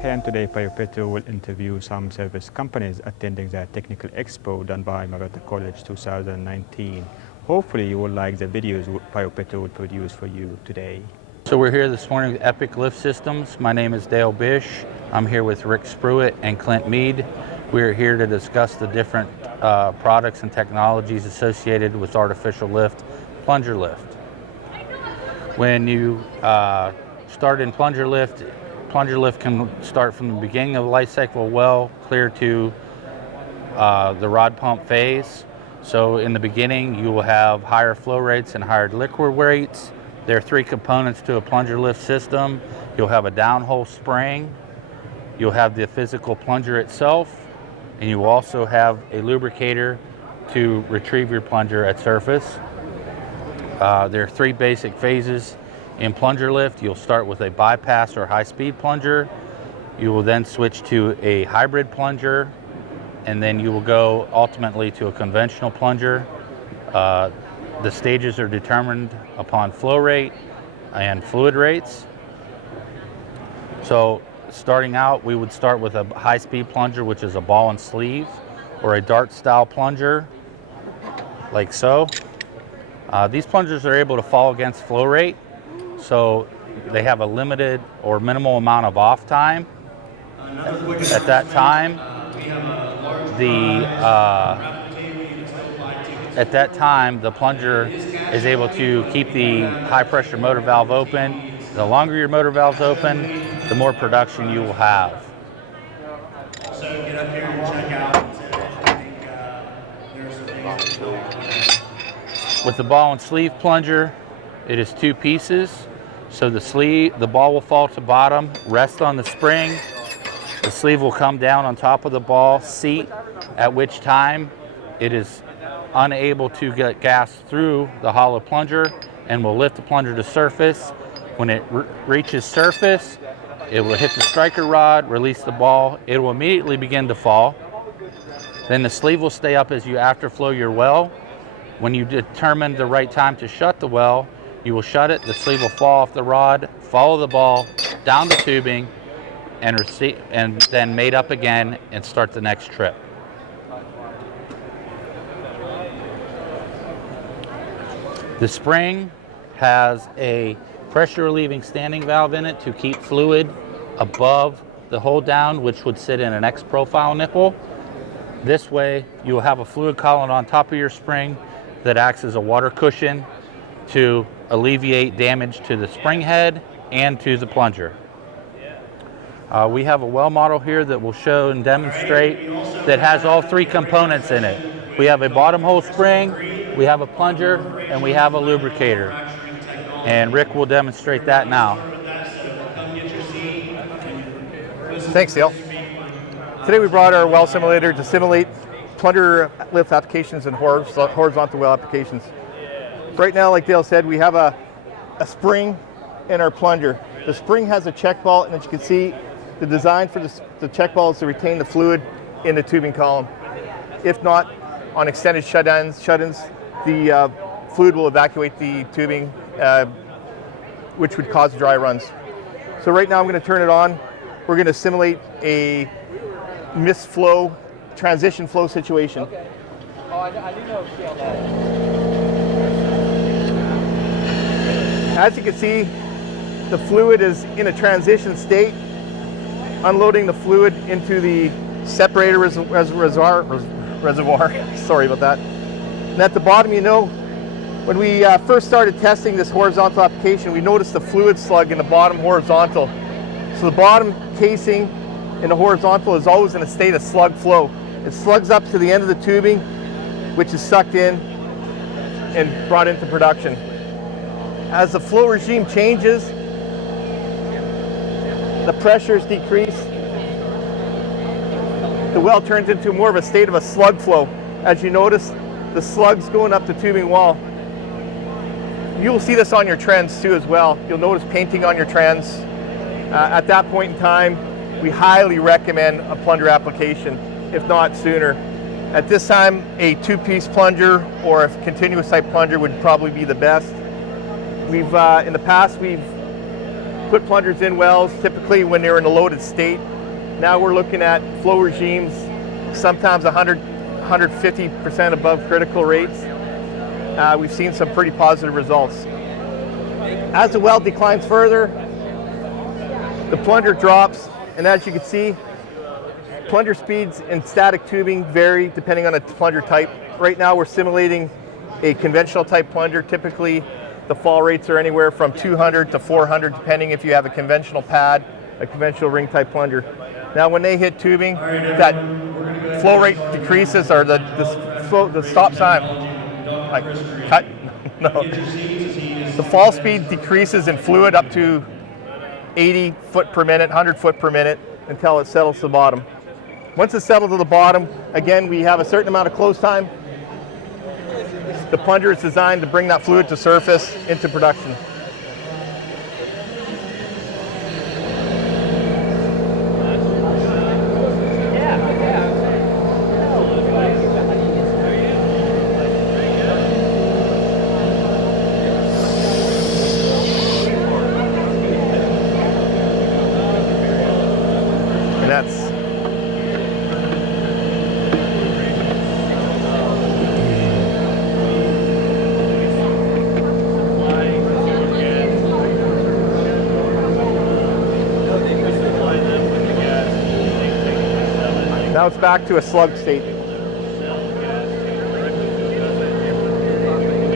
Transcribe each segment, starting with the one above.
here, and today Piopeto will interview some service companies attending the Technical Expo done by Marietta College 2019. Hopefully you will like the videos Piopeto will produce for you today. So we're here this morning with Epic Lift Systems. My name is Dale Bish. I'm here with Rick Spruitt and Clint Mead. We're here to discuss the different products and technologies associated with artificial lift, plunger lift. When you start in plunger lift can start from the beginning of the life cycle of a well clear to the rod pump phase. So in the beginning you will have higher flow rates and higher liquid rates. There are three components to a plunger lift system. You'll have a downhole spring, you'll have the physical plunger itself, and you will also have a lubricator to retrieve your plunger at surface. There are three basic phases in plunger lift. You'll start with a bypass or high-speed plunger. You will then switch to a hybrid plunger, and then you will go ultimately to a conventional plunger. The stages are determined upon flow rate and fluid rates. So starting out, we would start with a high-speed plunger, which is a ball and sleeve, or a dart-style plunger, like so. These plungers are able to fall against flow rate, so they have a limited or minimal amount of off time. At that time, the plunger is able to keep the high pressure motor valve open. The longer your motor valve's open, the more production you will have. So get up here and check out. With the ball and sleeve plunger, it is two pieces. So the ball will fall to bottom, rest on the spring. The sleeve will come down on top of the ball seat, at which time it is unable to get gas through the hollow plunger and will lift the plunger to surface. When it reaches surface, it will hit the striker rod, release the ball. It will immediately begin to fall. Then the sleeve will stay up as you afterflow your well. When you determine the right time to shut the well, you will shut it. The sleeve will fall off the rod, follow the ball down the tubing, and then mate up again and start the next trip. The spring has a pressure relieving standing valve in it to keep fluid above the hold down, which would sit in an X profile nipple. This way you will have a fluid column on top of your spring that acts as a water cushion to alleviate damage to the spring head and to the plunger. We have a well model here that will show and demonstrate that has all three components in it. We have a bottom hole spring, we have a plunger, and we have a lubricator. And Rick will demonstrate that now. Thanks, Dale. Today we brought our well simulator to simulate plunger lift applications and horizontal well applications. Right now, like Dale said, we have a spring in our plunger. The spring has a check ball, and as you can see, the design for the check ball is to retain the fluid in the tubing column. If not, on extended shut-ins, the fluid will evacuate the tubing, which would cause dry runs. So right now I'm going to turn it on. We're going to simulate a mist flow, transition flow situation. Okay. Oh, I do know CLS. As you can see, the fluid is in a transition state, unloading the fluid into the separator reservoir. Sorry about that. And at the bottom, when we first started testing this horizontal application, we noticed the fluid slug in the bottom horizontal. So the bottom casing in the horizontal is always in a state of slug flow. It slugs up to the end of the tubing, which is sucked in and brought into production. As the flow regime changes, the pressures decrease. The well turns into more of a state of a slug flow. As you notice, the slugs going up the tubing wall. You'll see this on your trends too as well. You'll notice painting on your trends. At that point in time, we highly recommend a plunger application, if not sooner. At this time, a two-piece plunger or a continuous type plunger would probably be the best. In the past, we've put plungers in wells typically when they're in a loaded state. Now we're looking at flow regimes, sometimes 150% above critical rates. We've seen some pretty positive results. As the well declines further, the plunger drops, and as you can see, plunger speeds in static tubing vary depending on the plunger type. Right now we're simulating a conventional type plunger. Typically the fall rates are anywhere from 200 to 400 depending if you have a conventional pad, a conventional ring type plunger. Now when they hit tubing, that flow rate decreases, or the stop sign, like cut, no. The fall speed decreases in fluid up to 80 foot per minute, 100 foot per minute until it settles to the bottom. Once it's settled to the bottom, again, we have a certain amount of close time. The plunger is designed to bring that fluid to surface into production. And that's now it's back to a slug state.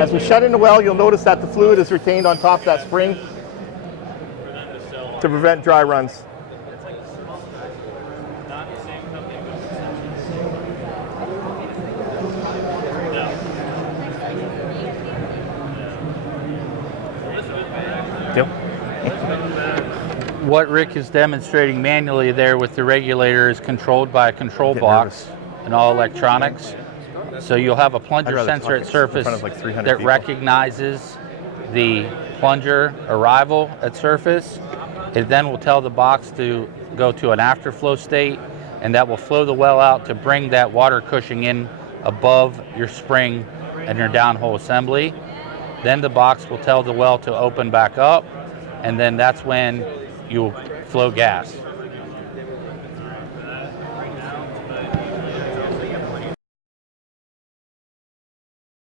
As we shut in the well, you'll notice that the fluid is retained on top of that spring to prevent dry runs. Yep. What Rick is demonstrating manually there with the regulator is controlled by a control box and all electronics. So you'll have a plunger sensor at surface that recognizes the plunger arrival at surface. It then will tell the box to go to an afterflow state, and that will flow the well out to bring that water cushing in above your spring and your downhole assembly. Then the box will tell the well to open back up, and then that's when you'll flow gas.